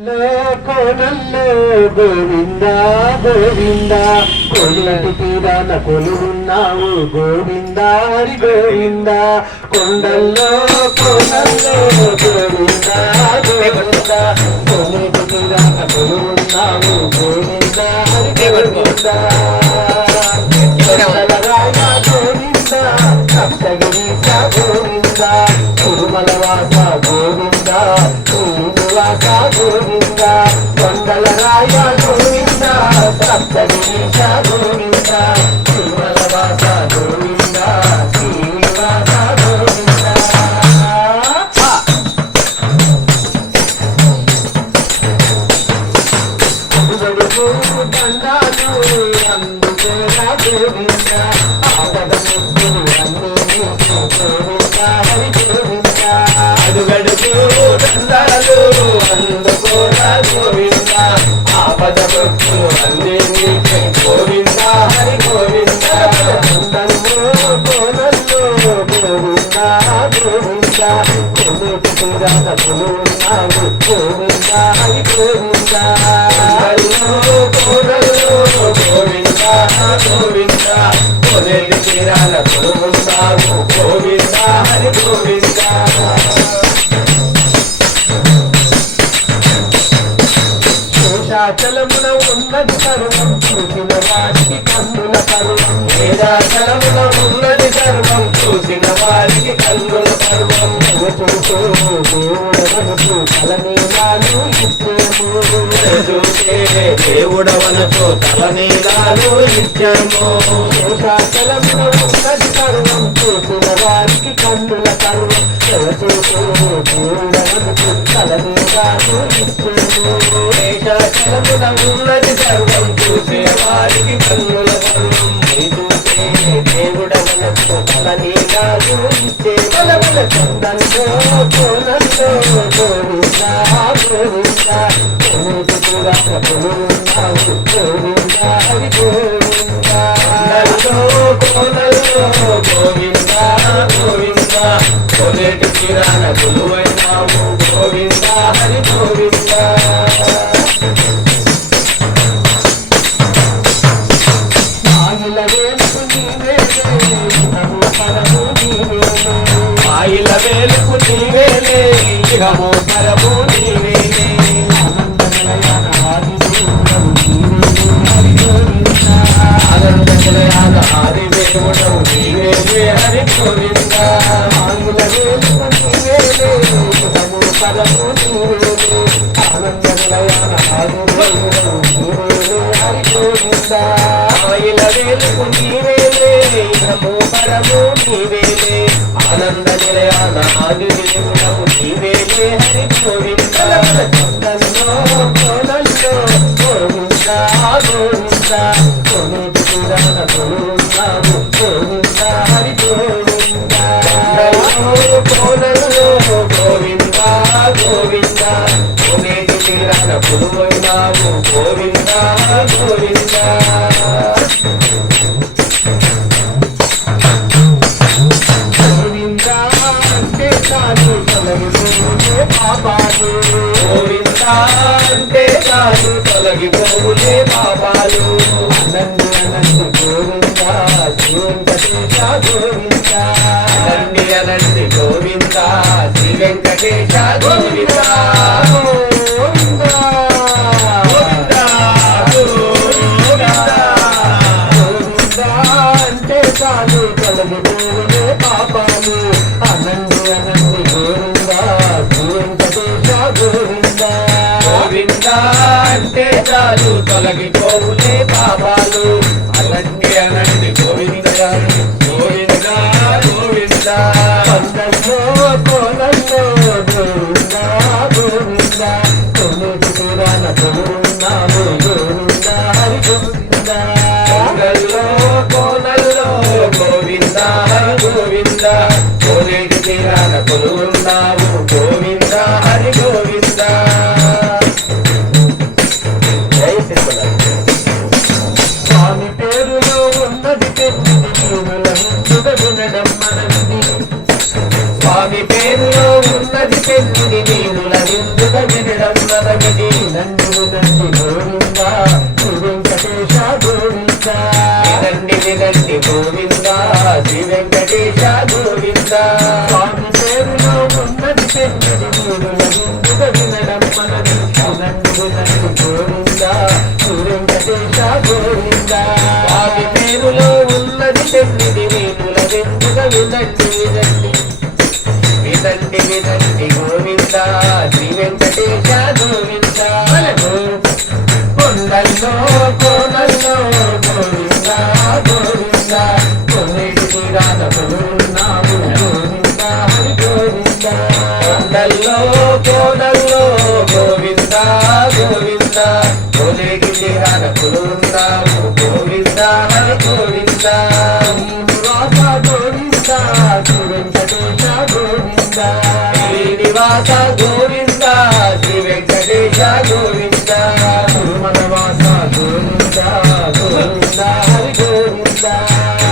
కోనల్లో గోవింద గోవింద కొండటి తీరాన కొలువున్నావు గోవింద హరి గోవింద కొండల్లో కోనల్లో గోవింద గోవింద కొండటి తీరాన కొలువున్నావు గోవింద హరి గోవింద గోవింద సప్తగిరీశ గోవింద తిరుమలవాస గోవింద శ్రీనివాస గోవింద కొండలరాయ గోవింద సప్తగిరీశ గోవింద తిరుమలవాస గోవింద శ్రీనివాస గోవింద దండాలు అందుకోరా గోవింద ఆపద ముక్కులు అన్నీ గోవింద హరి గోవింద అడుగడుగు దండాలు అందుకోరా గోవింద ఆపద ముక్కులు అన్నీ గోవింద హరి గోవింద కోనల్లో గోవింద గోవింద కొనుకు పురాణ కొలున్నావు గోవింద హరి గోవింద కోనల్లో గోవింద గోవింద కొనేటి తీరాన కొలున్నావు గోవింద హరి గోవింద శేషాచలమున ఉన్నది సర్వం చూసిన వారికి కన్నుల పర్వం శేషాచలమున ఉన్నది సర్వం చూసిన వారికి కన్నుల పర్వం చూసే దేవుడవనకు తలనీలాలు చూసే దేవుడవనకు తలనీలాలు ఇచ్చాము శేషాచలమున ఉన్నది సర్వం చూసిన వారికి కన్నుల పర్వం చూసే దేవుడవనకు తలనీలాలు ఇచ్చాము శేషాచలమున ఉన్నది సర్వం చూసే వారికి కన్నుల పర్వం చూసే దేవుడవనకు తలనీలాలు ఇచ్చే బలబల చందంలో కోనంలో గోవింద గోవింద కొనుకు పురాణ కొలున్నావు గోవింద హరి గోవింద కోనల్లో గోవింద గోవింద కొనేటి తీరాన కొలువైనావు గోవింద హరి గోవింద ఆయిల వేలుకు నీవేలే ఇహము పరము నీవేలే ఆనందములయాన ఆది దేవుడవు నీవేలే హరి గోవింద ఆయిల వేలుకు నీవేలే ఇహము పరము నీవేలే ఆనందములయాన ఆది దేవుడవు నీవేలే హరి గోవింద ఆయిల వేలుకు నీవేలే ఇహము పరము నీవేలే ఆనంద నిలయాన ఆది దేవుడవు నీవేలే హరి గోవింద కోనల్లో గోవింద గోవింద కొనుకు పురాణ కొలున్నావు గోవింద హరి గోవింద కోనల్లో గోవింద గోవింద కొనేటి తీరాన కొలువైనావు గోవింద గోవింద గోవింద అంటే చాలు తొలగిపోలే పాపాలు గోవింద అంటే చాలు తొలగిపోలే పాపాలు అనండి అనండి గోవింద శ్రీ వెంకటేశ గోవింద అనండి అనండి గోవింద శ్రీ వెంకటేశ గోవింద గోవింద గోవింద గోవింద అంటే చాలు తొలగిపోలే పాపాలు అనండి అనండి గోవింద శ్రీ వెంకటేశ గోవింద గోవింద అంటే చాలు తొలగిపోలే పాపాలు అనండి అనండి గోవింద గోవింద గోవింద కొండల్లో కోనల్లో గోవింద గోవింద కొనుకు పురాణ కొలున్నావు గోవింద హరి గోవింద కొండల్లో కోనల్లో గోవింద హరి గోవింద కోనేటి తీరాన కొలున్నావు గోవింద హరి గోవింద జై శ్రీమన్నారాయణ స్వామి పేరులో ఒకటి వినండి వినండి గోవింద శ్రీ వెంకటేశ గోవింద వినండి వినండి గోవింద శ్రీ వెంకటేశ గోవింద స్వామి పేరులో ఉన్నది చెన్నది మీరు లభించుగా వినడం మనది వినండి వినండి గోవింద శ్రీ వెంకటేశ గోవింద స్వామి పేరులో ఉన్నది చెన్నది మీరు లభించుగా వినండి వినండి వినండి వినండి గోవింద శ్రీ వెంకటేశ గోవింద కొండల్లో కోనల్లో గోవింద గోవింద కొన్నిటి తీరాన కొలున్నాము గోవింద హరి గోవింద కొండల్లో కోనల్లో గోవింద గోవింద కొన్నిటి తీరాన కొలున్నాము గోవింద హరి గోవింద నివాస గోవింద శ్రీ వెంకటేశ గోవింద శ్రీనివాస గోవింద శ్రీ వెంకటేశ గోవింద తిరుమలవాస గోవింద గోవింద హరి గోవింద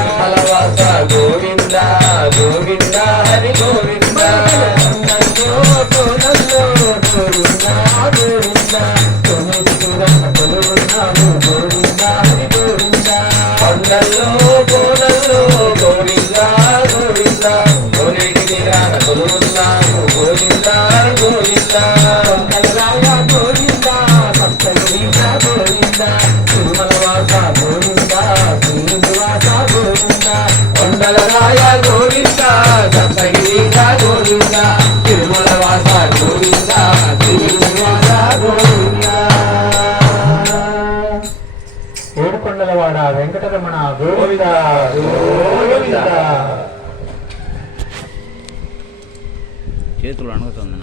తిరుమలవాస గోవింద గోవింద హరి గోవింద కోనల్లో గోవింద గోవింద కొలున్నాము గోవింద హరి గోవింద కొండల్లో కోనల్లో గోవింద గోవింద కొలిటి తీరాన కొలున్నాము గోవింద గోవింద కొండలరాయ గోవింద సప్తగిరీశ గోవింద తిరుమలవాస గోవింద శ్రీనివాస గోవింద కొండలరాయ గోవింద సప్తగిరీశ గోవింద తిరుమలవాస గోవింద శ్రీనివాస గోవింద ఏడుకొండలవాడ వెంకటరమణ గోవింద గోవింద చేతులు అణుగుతుంది.